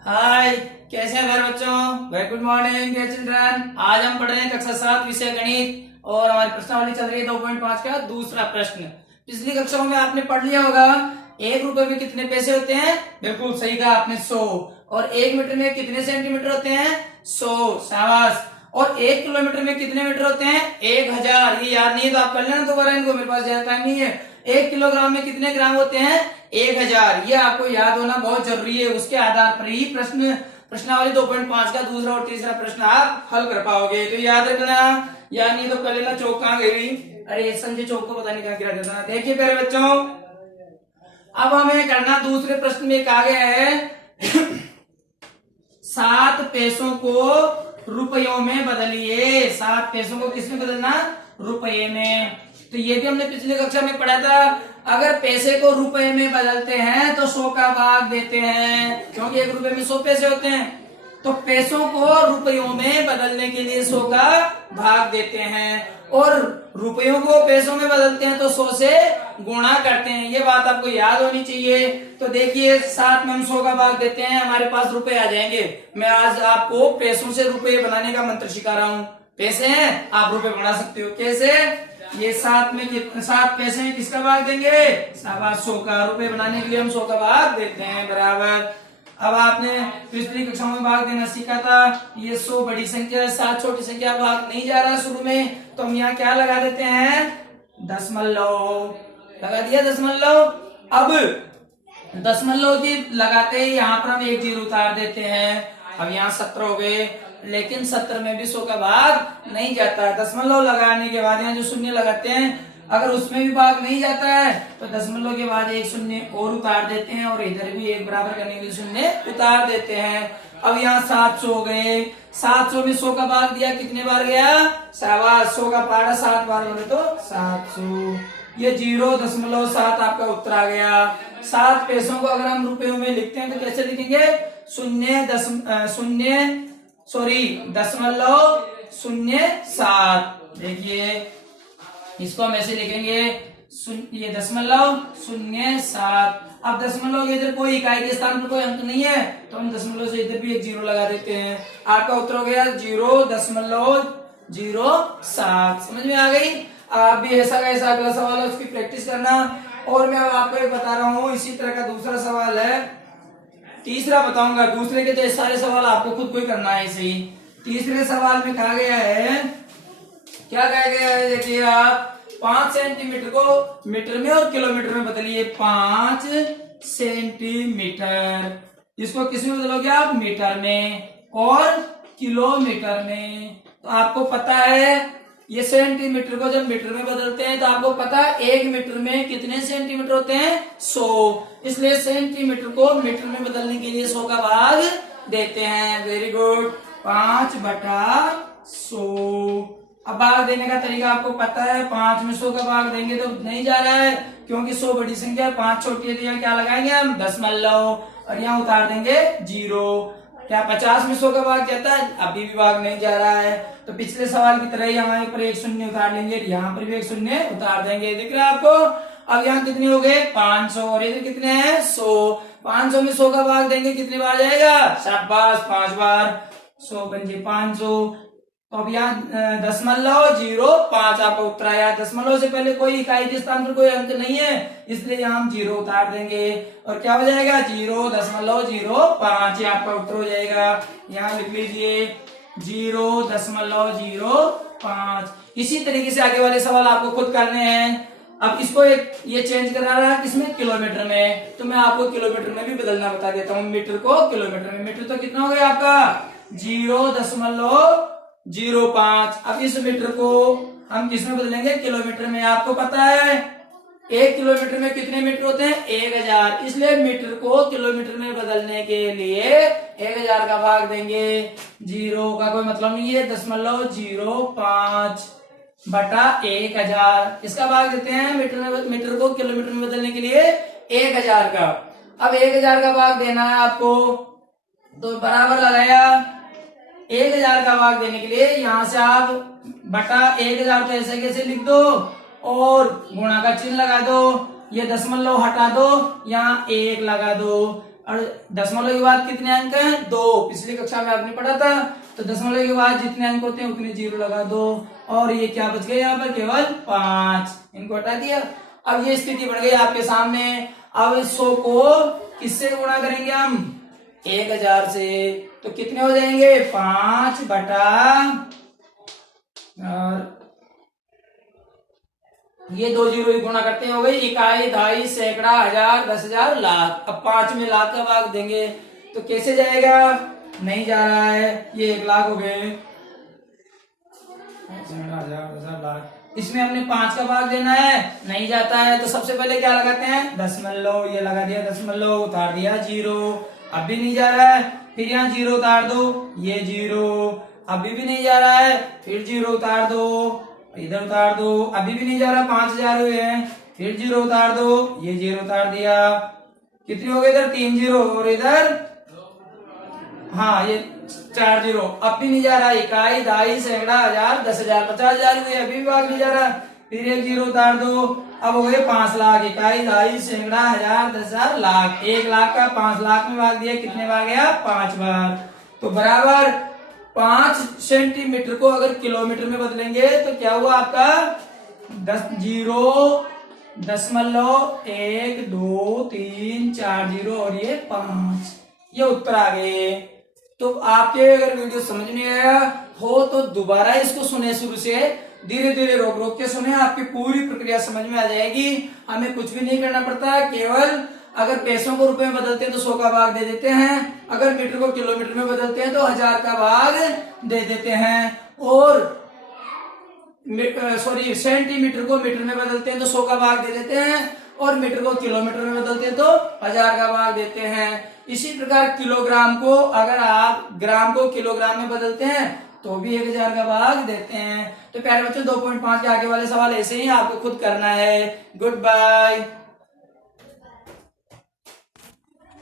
हाय, कैसे हैं मेरे बच्चों? Very good morning dear children. आज हम पढ़ रहे हैं कक्षा 7 विषय गणित और हमारी प्रश्नावली चल रही है 2.5 का दूसरा प्रश्न। पिछली कक्षाओं में आपने पढ़ लिया होगा 1 रुपए में कितने पैसे होते हैं। बिल्कुल सही कहा आपने, 100। और 1 मीटर में कितने सेंटीमीटर होते हैं? 100। शाबाश। और 1 किलोमीटर में कितने मीटर होते हैं? 1000। ये याद नहीं है तो आप कर लेना दोबारा इनको, मेरे पास ज्यादा टाइम नहीं है। 1 किलोग्राम में कितने ग्राम होते हैं? 1000। ये आपको याद होना बहुत जरूरी है, उसके आधार पर ही प्रश्नावली 2.5 का दूसरा और तीसरा प्रश्न आप हल कर पाओगे। तो याद रखना, याद नहीं तो कर लेना। चौक कहाँ गई? अरे संजय चौक को पता नहीं कहाँ गिरा देता। देखिए प्यारे बच्चों, अब हमें करना दूसरे प्रश्न में कहा गया है 7 पैसों को रुपयों में बदलिए। 7 पैसों को किसमें बदलना? रुपये में। तो ये भी हमने पिछली कक्षा में पढ़ा था। अगर पैसे को रुपए में बदलते हैं तो 100 का भाग देते हैं, क्योंकि 1 रुपए में 100 पैसे होते हैं। तो पैसों को रुपयों में बदलने के लिए 100 का भाग देते हैं, और रुपयों को पैसों में बदलते हैं तो 100 से गुणा करते हैं। ये बात आपको याद होनी चाहिए। तो देखिए 7 में हम 100 का भाग देते हैं, हमारे पास रुपए आ जाएंगे। मैं आज आपको पैसों से रुपए बनाने का मंत्र सिखा रहा हूँ। पैसे हैं, आप रुपए बना सकते हो। कैसे? ये 7 पैसे में किसका भाग देंगे? शाबाश, 100 का। रुपए बनाने के लिए हम 100 का भाग देते हैं, बराबर। अब आपने पिछली कक्षाओं में भाग देना सीखा था। ये 100 बड़ी संख्या है, 7 छोटी संख्या, भाग नहीं जा रहा शुरू में, तो हम यहाँ क्या लगा देते हैं? दशमलव लगा दिया, दशमलव। अब दशमलव की लगाते ही यहाँ पर हम एक जीरो उतार देते हैं। अब यहाँ 17 हो गए, लेकिन 17 में भी 100 का भाग नहीं जाता है। दशमलव लगाने के बाद यहाँ जो शून्य लगाते हैं, अगर उसमें भी भाग नहीं जाता है तो दशमलव के बाद एक शून्य और उतार देते हैं, और इधर भी एक बराबर करने के लिए शून्य उतार देते हैं। अब यहाँ 700 हो गए। 700 में 100 का भाग दिया, कितने बार गया? शाबाश, 100 का पहाड़ा 7 बार बोले तो 700। ये 0.7 आपका उत्तर आ गया। 7 पैसों को अगर हम रुपयों में लिखते हैं तो कैसे लिखेंगे? 0.07। देखिए इसको हम ऐसे लिखेंगे, ये 0.07। अब दशमलव के इधर कोई इकाई के स्थान पर कोई अंक नहीं है, तो हम दशमलव से इधर भी एक जीरो लगा देते हैं। आपका उत्तर हो गया 0.07। समझ में आ गई? आप भी ऐसा का ऐसा अगला सवाल है उसकी प्रैक्टिस करना। और मैं अब आपको एक बता रहा हूँ, इसी तरह का दूसरा सवाल है, तीसरा बताऊंगा। दूसरे के तो सारे सवाल आपको खुद को ही करना है। ऐसे ही तीसरे सवाल में कहा गया है, क्या कहा गया है? देखिए आप 5 सेंटीमीटर को मीटर में और किलोमीटर में बदलिए। 5 सेंटीमीटर, इसको किस में बदलोगे आप? मीटर में और किलोमीटर में। तो आपको पता है ये सेंटीमीटर को जब मीटर में बदलते हैं तो आपको पता है 1 मीटर में कितने सेंटीमीटर होते हैं? 100। इसलिए सेंटीमीटर को मीटर में बदलने के लिए 100 का भाग देते हैं। Very good, 5/100। अब भाग देने का तरीका आपको पता है। 5 में 100 का भाग देंगे तो नहीं जा रहा है, क्योंकि 100 बड़ी संख्या है, 5 छोटी है, तो यहाँ क्या लगाएंगे हम? दशमलव, और यहाँ उतार देंगे जीरो। क्या 50 में 100 का भाग जाता है? अभी भी भाग नहीं जा रहा है। तो पिछले सवाल की तरह ही हमारे ऊपर एक शून्य उतार लेंगे, यहाँ पर भी एक शून्य उतार देंगे। दिख रहा है आपको? अब यहाँ कितने हो गए? 500, और इधर कितने हैं? 100। 500 में 100 का भाग देंगे, कितने बार जाएगा? शाबाश, 5 बार। 100 बन 500। तो अब यहाँ 0.05 आपका उत्तर आया। दशमलव से पहले कोई इकाई के स्थान पर कोई अंक नहीं है, इसलिए यहाँ हम 0 उतार देंगे, और क्या हो जाएगा? 0.05। आपका उत्तर हो जाएगा। यहाँ लिख लीजिए 0.05। इसी तरीके से आगे वाले सवाल आपको खुद करने हैं। अब इसको ये चेंज करा रहा है किसमें? किलोमीटर में। तो मैं आपको किलोमीटर में भी बदलना बता देता हूँ। मीटर को किलोमीटर में। मीटर तो कितना हो गया आपका? 0.05। अब इस मीटर को हम किसमें बदलेंगे? किलोमीटर में। आपको पता है 1 किलोमीटर में कितने मीटर होते हैं? 1000। इसलिए मीटर को किलोमीटर में बदलने के लिए 1000 का भाग देंगे। जीरो का कोई मतलब नहीं है। 0.05/1000 इसका भाग देते हैं। मीटर को किलोमीटर में बदलने के लिए 1000 का। अब 1000 का भाग देना है आपको, तो बराबर लगाया। 1000 का भाग देने के लिए यहाँ से आप बटा 1000 तो ऐसे कैसे लिख दो, और गुणा का चिन्ह लगा दो। ये दशमलव हटा दो, यहाँ 1 लगा दो। और दशमलव के बाद कितने अंक हैं? 2। पिछली कक्षा में आपने पढ़ा था। तो दशमलव के बाद जितने अंक होते हैं उतने जीरो लगा दो, और ये क्या बच गए यहाँ पर? केवल 5। इनको हटा दिया। अब ये स्थिति बन गई आपके सामने। अब 100 को किससे गुणा करेंगे हम? 1000 से। तो कितने हो जाएंगे? 5 बटा, और ये 2 जीरो ही गुणा करते हो गई। इकाई, दहाई, सैकड़ा, हजार, 10,000, लाख। अब 5 में लाख का भाग देंगे तो कैसे जाएगा? नहीं जा रहा है। ये 1 लाख हो गए। 10,000, लाख। इसमें हमने 5 का भाग देना है, नहीं जाता है। तो सबसे पहले क्या लगाते हैं? दशमलव। ये लगा दिया दशमलव, उतार दिया जीरो। अब भी नहीं जा रहा है। फिर यहाँ जीरो उतार दो, ये जीरो। अभी भी नहीं जा रहा है। फिर जीरो उतार दो, इधर उतार दो। अभी भी नहीं जा रहा। 5,000 हुए हैं। फिर जीरो उतार दो, ये जीरो उतार दिया। कितने हो गए? इधर 3 जीरो, और इधर हाँ ये 4 जीरो। अब भी नहीं जा रहा। इकाई, दहाई, सैकड़ा, हजार, 10,000, 50,000 हुए। अभी भी भाग नहीं जा रहा। फिर 1 जीरो उतार दो। अब हो गए 5 लाख। इकाई, दहाई, सैकड़ा, हजार, 10,000, लाख। 1 लाख का 5 लाख में भाग दिया। कितने भाग गया? 5 बार। तो बराबर 5 सेंटीमीटर को अगर किलोमीटर में बदलेंगे तो क्या हुआ आपका? 10 जीरो, दशमलव 1 2 3 4 जीरो, और ये 5। ये उत्तर आ गए। तो आपके अगर वीडियो समझ में आया हो तो दोबारा इसको सुने, शुरू से धीरे धीरे रोक रोक के सुने। आपकी पूरी प्रक्रिया समझ में आ जाएगी। हमें कुछ भी नहीं करना पड़ता, केवल अगर पैसों को रुपए में बदलते हैं तो 100 का भाग दे देते हैं, अगर मीटर को किलोमीटर में बदलते हैं तो 1000 का भाग दे देते हैं, और सेंटीमीटर को मीटर में बदलते हैं तो 100 का भाग दे देते हैं, और मीटर को किलोमीटर में बदलते हैं तो 1000 का भाग देते हैं। इसी प्रकार किलोग्राम को अगर आप ग्राम को किलोग्राम में बदलते हैं तो भी 1000 का भाग देते हैं। तो प्यारे बच्चों 2.5 के आगे वाले सवाल ऐसे ही आपको खुद करना है। Good bye.